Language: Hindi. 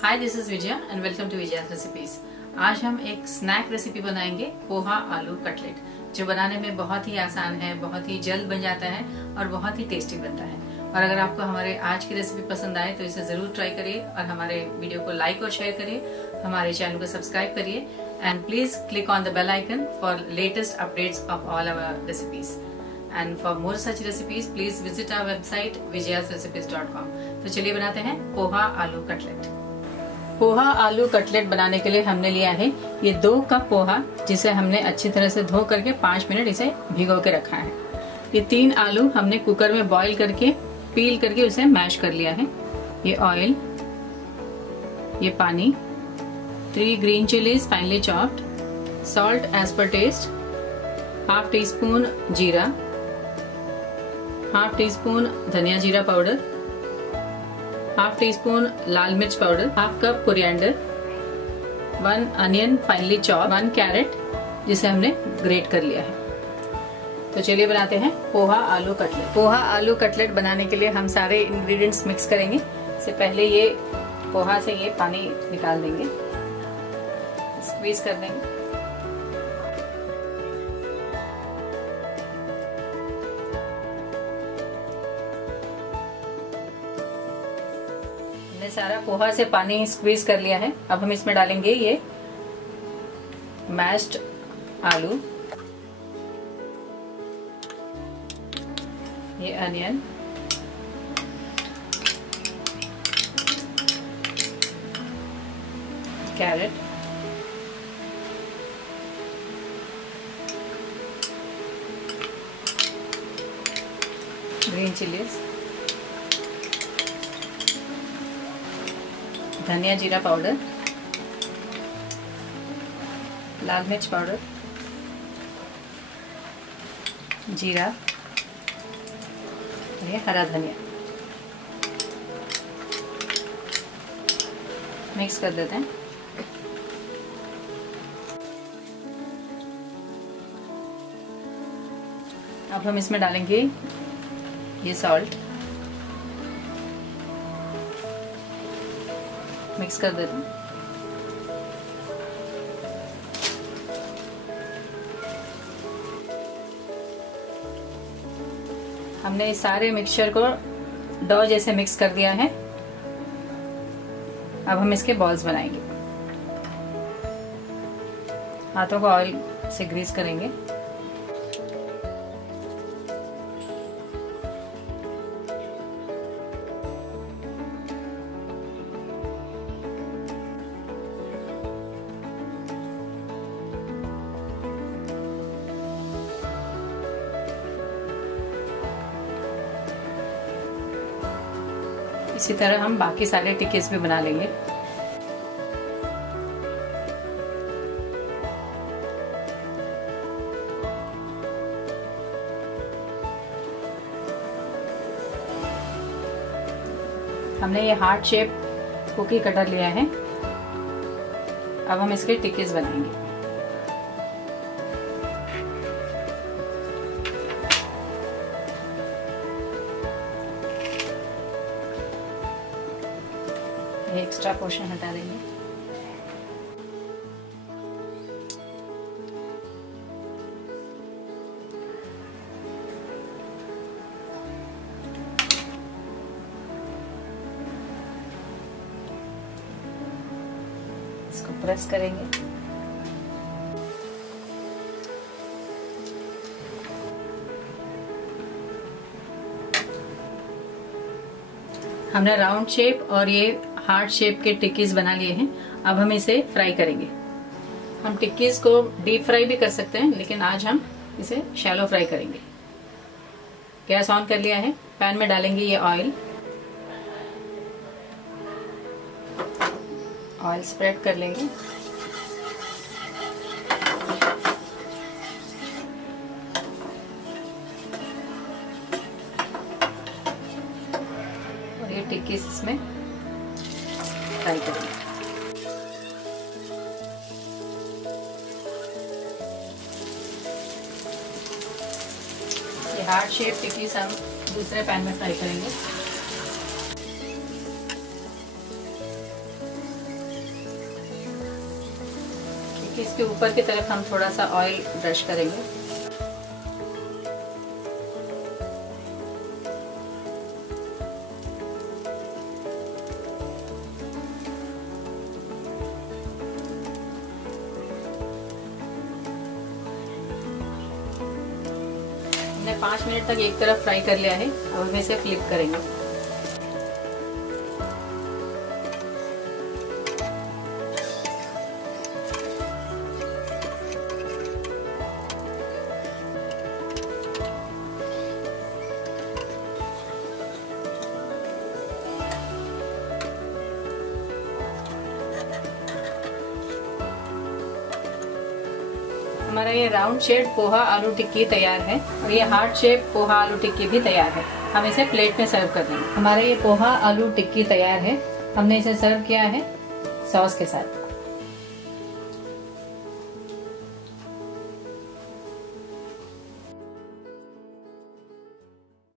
Hi, this is Vijaya and welcome to Vijaya's recipes. आज हम एक स्नैक रेसिपी बनाएंगे, पोहा आलू कटलेट, जो बनाने में बहुत ही आसान है, बहुत ही जल्द बन जाता है और बहुत ही टेस्टी बनता है। और अगर आपको हमारे आज की रेसिपी पसंद आए तो इसे जरूर ट्राई करिए और हमारे वीडियो को लाइक और शेयर करिए, हमारे चैनल को सब्सक्राइब करिए and please click on the bell icon for latest updates of all our recipes. And for more such recipes, please visit our website vijayasrecipes.com। तो चलिए बनाते हैं पोहा आलू कटलेट। पोहा आलू कटलेट बनाने के लिए हमने लिया है ये 2 कप पोहा, जिसे हमने अच्छी तरह से धो करके 5 मिनट इसे भिगो के रखा है। ये 3 आलू हमने कुकर में बॉईल करके पील करके उसे मैश कर लिया है। ये ऑयल, ये पानी, 3 green chillies finely chopped, salt as per taste, half teaspoon जीरा, हाफ टी स्पून धनिया जीरा पाउडर, हाफ टी स्पून लाल मिर्च powder, half cup coriander, 1 onion finely chop, 1 carrot जिसे हमने ग्रेट कर लिया है। तो चलिए बनाते हैं पोहा आलू कटलेट। पोहा आलू कटलेट बनाने के लिए हम सारे इंग्रेडिएंट्स मिक्स करेंगे। इससे पहले ये पोहा से ये पानी निकाल देंगे, स्क्वीज कर देंगे। सारा पोहा से पानी स्क्वीज कर लिया है। अब हम इसमें डालेंगे ये मैश्ड आलू, ये अनियन, कैरेट, ग्रीन चिलीज, धनिया जीरा पाउडर, लाल मिर्च पाउडर, जीरा, ये हरा धनिया मिक्स कर देते हैं। अब हम इसमें डालेंगे ये सॉल्ट, मिक्स कर देते हैं। हमने इस सारे मिक्सचर को डो जैसे मिक्स कर दिया है। अब हम इसके बॉल्स बनाएंगे। हाथों को ऑयल से ग्रीस करेंगे। इसी तरह हम बाकी सारे टिक्कीज भी बना लेंगे। हमने ये हार्ट शेप कुकी कटर लिया है। अब हम इसके टिक्कीज बनाएंगे। एक्स्ट्रा पोर्शन हटा देंगे। इसको प्रेस करेंगे। हमने राउंड शेप और ये हार्ट शेप के टिक्कीज बना लिए हैं। अब हम इसे फ्राई करेंगे। हम टिक्कीज को डीप फ्राई भी कर सकते हैं, लेकिन आज हम इसे शैलो फ्राई करेंगे। गैस ऑन कर लिया है। पैन में डालेंगे ये ऑयल स्प्रेड कर लेंगे। और ये टिक्कीज इसमें फ्राई करेंगे। ये हार्ट शेप टिक्कीज हम दूसरे पैन में फ्राई करेंगे। इसके ऊपर की तरफ हम थोड़ा सा ऑयल ब्रश करेंगे। हमने 5 मिनट तक एक तरफ फ्राई कर लिया है। अब हम इसे फ्लिप करेंगे। हमारा ये राउंड शेप पोहा आलू टिक्की तैयार है और ये हार्ट शेप पोहा आलू टिक्की भी तैयार है। हम इसे प्लेट में सर्व कर देंगे। हमारा ये पोहा आलू टिक्की तैयार है। हमने इसे सर्व किया है सॉस के साथ।